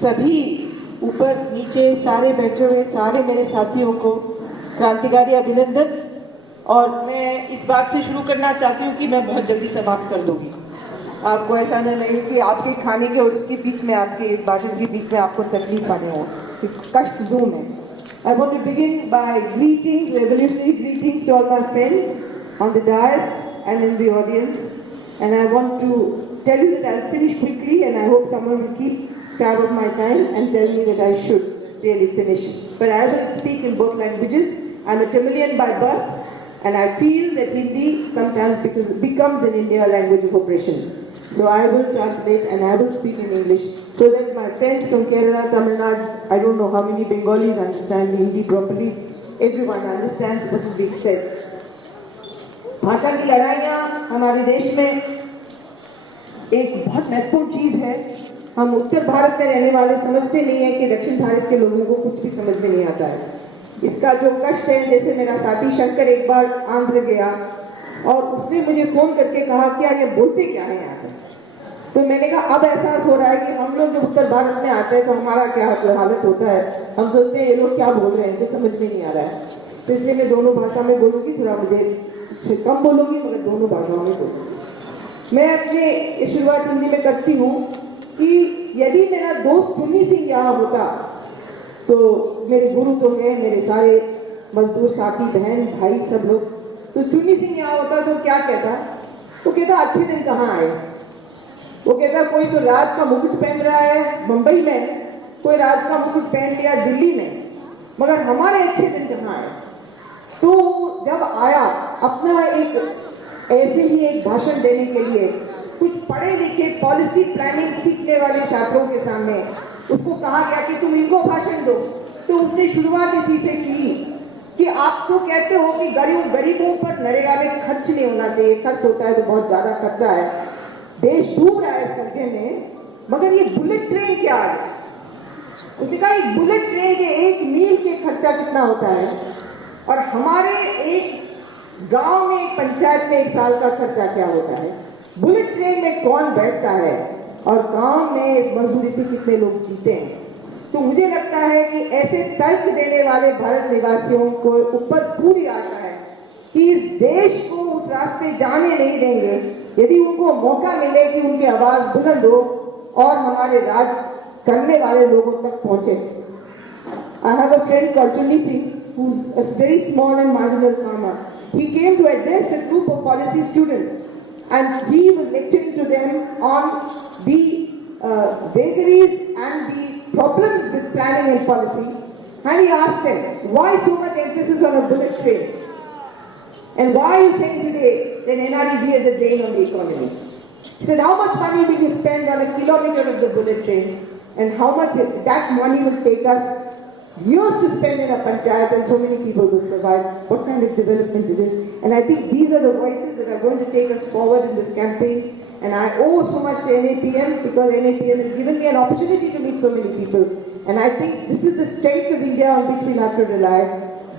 सभी ऊपर नीचे सारे बैठे हुए सारे मेरे साथियों को क्रांतिकारी अभिनंदन। और मैं इस बात से शुरू करना चाहती हूँ कि मैं बहुत जल्दी समाप्त कर दूंगी। आपको ऐसा न लगे कि आपके खाने के और उसके बीच में, आपके इस भाषण के बीच में आपको तकलीफ आने हो, कष्ट दूर है। I want to begin by greetings, revolutionary greetings to all my friends on the dais and in the audience. And I want to tell you that I'll finish quickly, and I hope someone will keep track of my time and tell me that I should really finish. But I will speak in both languages. I'm a Tamilian by birth, and I feel that Hindi sometimes becomes in India a language of oppression. So I will translate and I will speak in English so that my friends from Kerala, Tamil Nadu, I don't know how many Bengalis understand Hindi properly. Everyone understands what is being said. भाषा की लड़ाइयाँ हमारे देश में एक बहुत महत्वपूर्ण चीज है। हम उत्तर भारत में रहने वाले समझते नहीं है कि दक्षिण भारत के लोगों को कुछ भी समझ में नहीं आता है। इसका जो कष्ट है, जैसे मेरा साथी शंकर एक बार आंध्र गया और उसने मुझे फोन करके कहा कि यार ये बोलते क्या है यहाँ पे। तो मैंने कहा अब एहसास हो रहा है कि हम लोग जब उत्तर भारत में आते हैं तो हमारा क्या हालत होता है। हम सोचते हैं ये लोग क्या बोल रहे हैं, तो समझ में नहीं आ रहा है। तो इसलिए मैं दोनों भाषा में बोलूंगी, थोड़ा मुझे कम बोलूंगी मगर दोनों भाषाओं में बोलूंगी। मैं अपने शुरुआत हिंदी में करती हूँ कि यदि मेरा दोस्त चुन्नी सिंह यहाँ होता, तो मेरे गुरु तो हैं, मेरे सारे मजदूर साथी बहन भाई सब लोग, तो चुन्नी सिंह यहाँ होता तो क्या कहता? वो कहता अच्छे दिन कहाँ आए। वो कहता कोई तो राज का मुकुट पहन रहा है मुंबई में, कोई राज का मुकुट पहन लिया दिल्ली में, मगर हमारे अच्छे दिन कहाँ आए। तो जब आया अपना एक ऐसे ही एक भाषण देने के लिए कुछ पढ़े लिखे पॉलिसी प्लानिंग सीखने वाले छात्रों के सामने उसको कहा गया कि तुम इनको भाषण दो, तो उसने शुरुआत इसी से की कि आप तो कहते हो कि गरीबों पर नरेगा में खर्च नहीं होना चाहिए, खर्च होता है तो बहुत ज्यादा खर्चा है, देश डूब रहा है कर्जे में, मगर ये बुलेट ट्रेन क्या है। उसने कहा एक बुलेट ट्रेन के 1 मील के खर्चा कितना होता है और हमारे एक गांव में एक पंचायत में 1 साल का खर्चा क्या होता है। बुलेट ट्रेन में कौन बैठता है और गांव में इस मजदूरी से कितने लोग जीते हैं। तो मुझे लगता है कि ऐसे तर्क देने वाले भारत निवासियों को ऊपर पूरी आशा है कि इस देश को उस रास्ते जाने नहीं देंगे यदि उनको मौका मिले कि उनकी आवाज बुलंद हो और हमारे राज करने वाले लोगों तक पहुंचे। I have a friend called Chunni Singh, who's a very small and marginal farmer. He came to address a group of policy students and he was lecturing to them on the vagaries and the problems with planning and policy. And he asked them, why so much emphasis on a bullet train? And why are you saying today that NREG is a drain on the economy? He said, how much money will you spend on a kilometer of the bullet train? And how much that money will take us years to spend in a panchayat and so many people will survive. What kind of development it is? And I think these are the voices that are going to take us forward in this campaign. And I owe so much to NAPM because NAPM has given me an opportunity to meet so many people. And I think this is the strength of India on which we have to rely.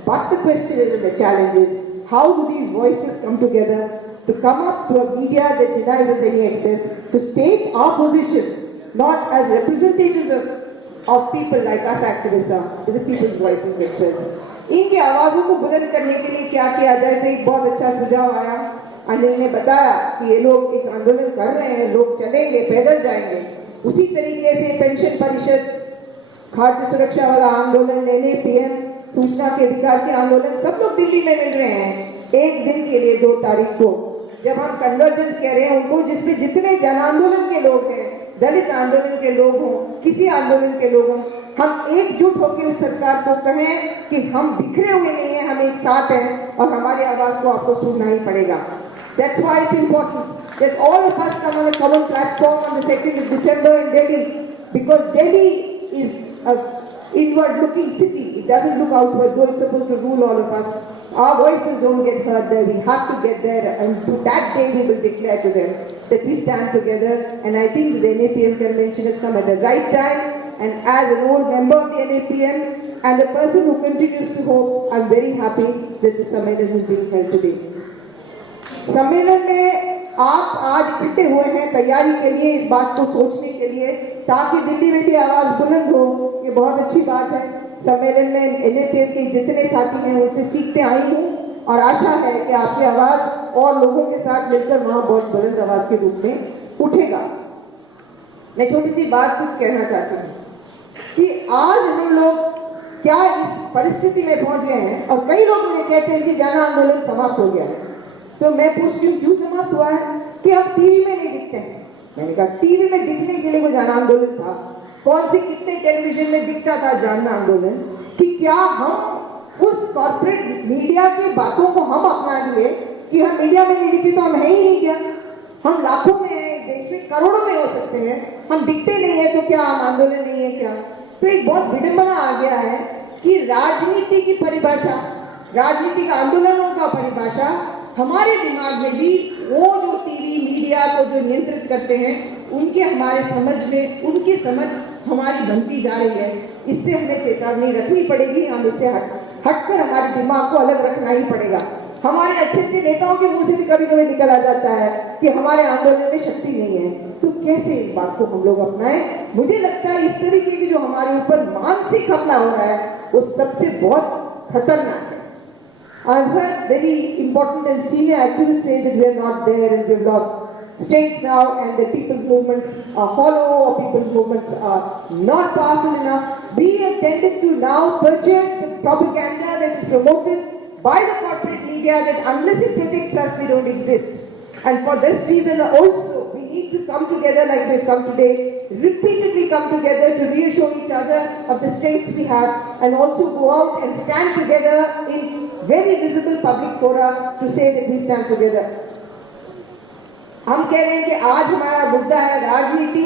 But the question is, and the challenge is, how do these voices come together to come up to a media that denies us any access, to state our positions, not as representatives of people like us activists are, the people's voices themselves. इनकी आवाजों को बुलंद करने के लिए क्या किया जाए, तो एक बहुत अच्छा सुझाव आया। अनिल ने बताया कि ये लोग एक आंदोलन कर रहे हैं, लोग चलेंगे, पैदल जाएंगे। उसी तरीके से पेंशन परिषद, खाद्य सुरक्षा वाला आंदोलन, NAPM, सूचना के अधिकार के आंदोलन, सब लोग दिल्ली में मिल रहे हैं एक दिन के लिए 2 तारीख को, जब हम कन्वर्जेंस कह रहे हैं उनको, जिसमें जितने जन आंदोलन के लोग हैं, दलित आंदोलन के लोग हों, किसी आंदोलन के लोग हों, हम एकजुट होकर उस सरकार को कहें कि हम बिखरे हुए नहीं हैं, हम एक साथ हैं और हमारी आवाज को आपको सुनना ही पड़ेगा। That's why it's important that all of us come on a common platform on the 2nd of December in Delhi, because Delhi is an inward-looking city. It doesn't look outward, though it's supposed to rule all of us. Our voices don't get heard there. We have to get there, and to that day we will declare to them that we stand together. And I think the NAPM convention has come at the right time. And as an old member of the NAPM and a person who continues to hope, I'm very happy that this सम्मेलन is being held today. सम्मेलन में आप आज इकट्ठे हुए हैं तैयारी के लिए, इस बात को सोचने के लिए ताकि दिल्ली में भी आवाज बुलंद हो। ये बहुत अच्छी बात है। सम्मेलन में NATF के जितने साथी हैं उनसे सीखते आई हूँ और आशा है कि आपकी आवाज और लोगों के साथ मिलकर वहां बहुत बुलंद आवाज के रूप में उठेगा। मैं छोटी सी बात कुछ कहना चाहती हूँ कि आज हम लोग क्या इस परिस्थिति में पहुंच गए हैं, और कई लोग मुझे कहते हैं कि जन आंदोलन समाप्त हो गया है। तो मैं पूछती हूँ क्यों समाप्त हुआ है? कि अब टीवी में नहीं दिखते हैं। मैंने कहा टीवी में दिखने के लिए कोई जन आंदोलन था? कौन से कितने टेलीविजन में दिखता था जन आंदोलन? कि क्या हम उस कॉर्पोरेट मीडिया की बातों को हम अपना लिए कि हम मीडिया में नहीं दिखते तो हम है ही नहीं क्या? हम लाखों में हैं, देश में करोड़ों में हो सकते हैं, हम दिखते नहीं है तो क्या हम आंदोलन नहीं है क्या? तो एक बहुत विडंबना आ गया है कि राजनीति की परिभाषा, राजनीतिक आंदोलनों का परिभाषा हमारे दिमाग में भी वो जो टीवी मीडिया को जो नियंत्रित करते हैं उनके हमारे समझ में, उनकी समझ हमारी बनती जा रही है। इससे हमें चेतावनी रखनी पड़ेगी। हम इससे हटकर हमारे दिमाग को अलग रखना ही पड़ेगा। हमारे अच्छे अच्छे नेताओं के मुंह से भी कभी कभी निकल आ जाता है कि हमारे आंदोलन में शक्ति नहीं है। तो कैसे इस बात को हम लोग अपनाएं? मुझे लगता है इस तरीके की जो हमारे ऊपर मानसिक हमला हो रहा है वो सबसे बहुत खतरनाक है। I've heard very important and senior activists say that we are not there and we've lost strength now and the people's movements are hollow or people's movements are not powerful enough. We have tended to now purchase the propaganda that is promoted by the corporate media that unless it projects us, we don't exist. And for this reason also, we need to come together like we've come today, repeatedly come together to reassure each other of the strengths we have and also go out and stand together in very visible public fora to say that we stand together. हम कह रहे हैं कि आज हमारा मुद्दा है राजनीति,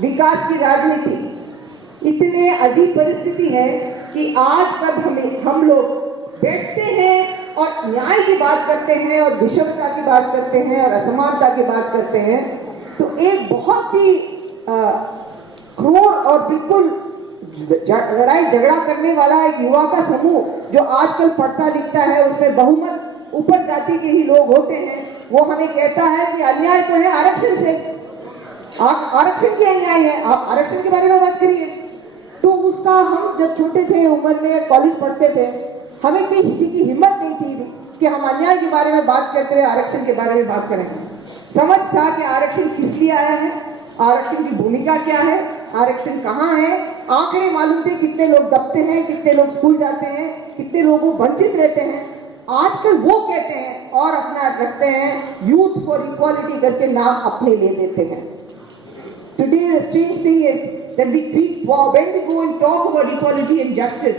विकास की राजनीति। इतने अजीब परिस्थिति है कि आज कब हम लोग बैठते हैं और न्याय की बात करते हैं और विषमता की बात करते हैं और असमानता की बात करते हैं तो एक बहुत ही क्रूर और बिल्कुल लड़ाई झगड़ा करने वाला एक युवा का समूह जो आजकल पढ़ता लिखता है, उसमें बहुमत ऊपर जाति के ही लोग होते हैं, वो हमें कहता है कि अन्याय तो है आरक्षण से, आरक्षण की अन्याय है, आप आरक्षण के बारे में बात करिए। तो उसका हम जब छोटे थे, उम्र में कॉलेज पढ़ते थे, हमें किसी की हिम्मत नहीं थी कि हम अन्याय के बारे में बात करते हुए आरक्षण के बारे में बात करें। समझ था कि आरक्षण किस लिए आया है, आरक्षण की भूमिका क्या है, आरक्षण कहाँ है, आंकड़े मालूम थे कितने लोग दबते हैं, कितने लोग स्कूल जाते हैं, कितने लोग वंचित रहते हैं। आजकल वो कहते हैं और अपना रखते हैं यूथ फॉर इक्वालिटी करके नाम अपने ले देते हैं। Today the strange thing is that when we go and talk about equality and justice,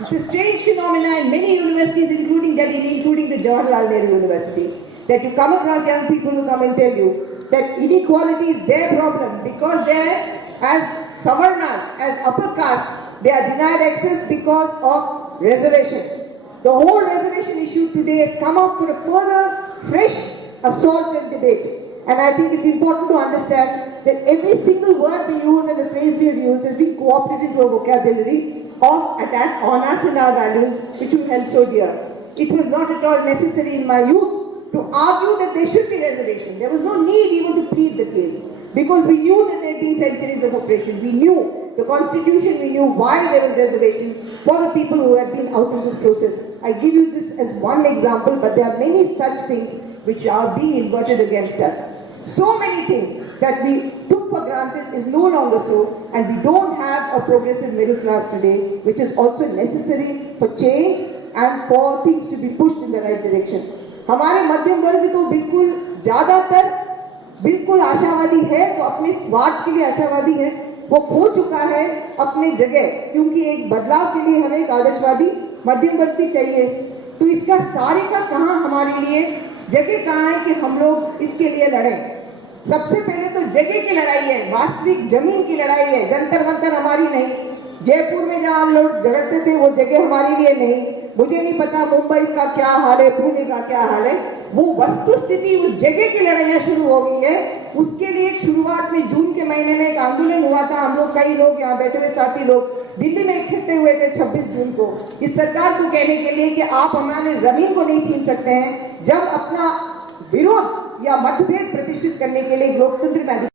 it's a strange phenomena in many universities, including Delhi, including the Jawaharlal Nehru University, that you come across young people who come and tell you that inequality is their problem because they, as Savarnas, as upper caste, they are denied access because of reservation. The whole reservation issue today has come up for a further fresh assault and debate. And I think it's important to understand that every single word we use and the phrase we have used has been co-opted into a vocabulary of attack on us and our values, which we held so dear. It was not at all necessary in my youth to argue that there should be reservation. There was no need even to plead the case because we knew that there had been centuries of oppression. We knew the constitution, we knew why there was reservation for the people who had been out of this process. I give you this as one example, but there are many such things which are being inverted against us. So many things that we took for granted is no longer so, and we don't have a progressive middle class today, which is also necessary for change and for things to be pushed in the right direction. हमारे मध्यम वर्ग तो बिल्कुल ज्यादातर बिल्कुल आशावादी है, तो अपने स्वार्थ के लिए आशावादी है, वो खो चुका है अपने जगह, क्योंकि एक बदलाव के लिए हमें एक आदर्शवादी मध्यम वर्ग भी चाहिए। तो इसका सारे का कहाँ हमारे लिए जगह कहाँ है कि हम लोग इसके लिए लड़ें। सबसे पहले तो जगह की लड़ाई है, वास्तविक जमीन की लड़ाई है। जंतर मंतर हमारी नहीं, जयपुर में जहां हम लोग झगड़ते थे वो जगह हमारे लिए नहीं। मुझे नहीं पता मुंबई का क्या हाल है, पुणे का क्या हाल है, वो वस्तु स्थिति उस जगह की लड़ाइयां शुरू हो गई है। उसके लिए एक शुरुआत में जून के महीने में एक आंदोलन हुआ था। हम लोग कई लोग यहाँ बैठे हुए साथी लोग दिल्ली में इकट्ठे हुए थे 26 जून को, इस सरकार को कहने के लिए कि आप हमारे जमीन को नहीं छीन सकते हैं, जब अपना विरोध या मतभेद प्रतिष्ठित करने के लिए लोकतंत्र में